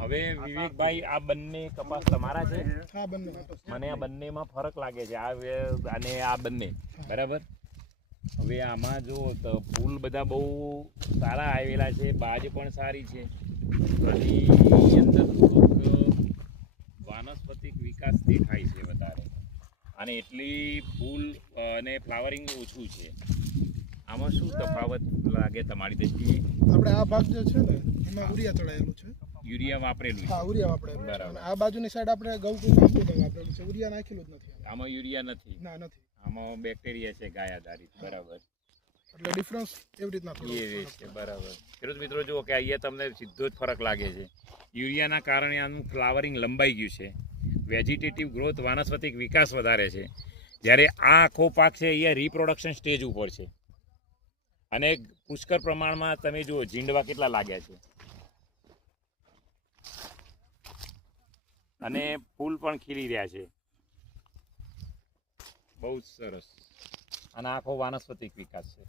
હવે વિવેકભાઈ આ બંને કપાસ તમારા છે? હા, બંને. મને આ બંનેમાં ફરક લાગે છે, અને આ બંને બરાબર. હવે આમાં જો તો ફૂલ બધા બહુ સારા આવેલા છે, બાજ પણ સારી છે, અને એની અંદર થોડોક વાનસ્પતિક વિકાસ દેખાય છે વધારે, અને એટલી ફૂલ અને ફ્લાવરિંગ ઓછું છે. આમાં શું તફાવત લાગે તમારી દ્રષ્ટિએ? આપણે આ ભાગ જે છે ને એમાં ઉરિયા ચડાયેલું છે. યુરિયા વાપરેલું છે? હા, ઉરિયા વાપરેલું છે. બરાબર. અને આ બાજુની સાઈડ આપણે ગૌકુળ કોમ્પ્યુટર વાપરેલું છે. ઉરિયા નાખેલું જ નથી. આમાં યુરિયા નથી? ના, નથી. આમાં બેક્ટેરિયા છે ગાય આધારિત. બરાબર. એટલે ડિફરન્સ એવી રીતના થોડો છે. બરાબર. ખેડૂત મિત્રો જુઓ કે અહીંયા તમને સીધો જ ફરક લાગે છે. યુરિયાના કારણે આનું ફ્લાવરિંગ લંબાઈ ગયું છે, વેજીટેટિવ ગ્રોથ વાનસ્પતિક વિકાસ વધારે છે, જ્યારે આ આખો પાક છે અહીંયા રિપ્રોડક્શન સ્ટેજ ઉપર છે, અને પુષ્કળ પ્રમાણમાં તમે જુઓ ઝીંડવા કેટલા લાગ્યા છે, અને ફૂલ પણ ખીલી રહ્યા છે. બહુ સરસ. અને આખો વાનસ્પતિક વિકાસ છે.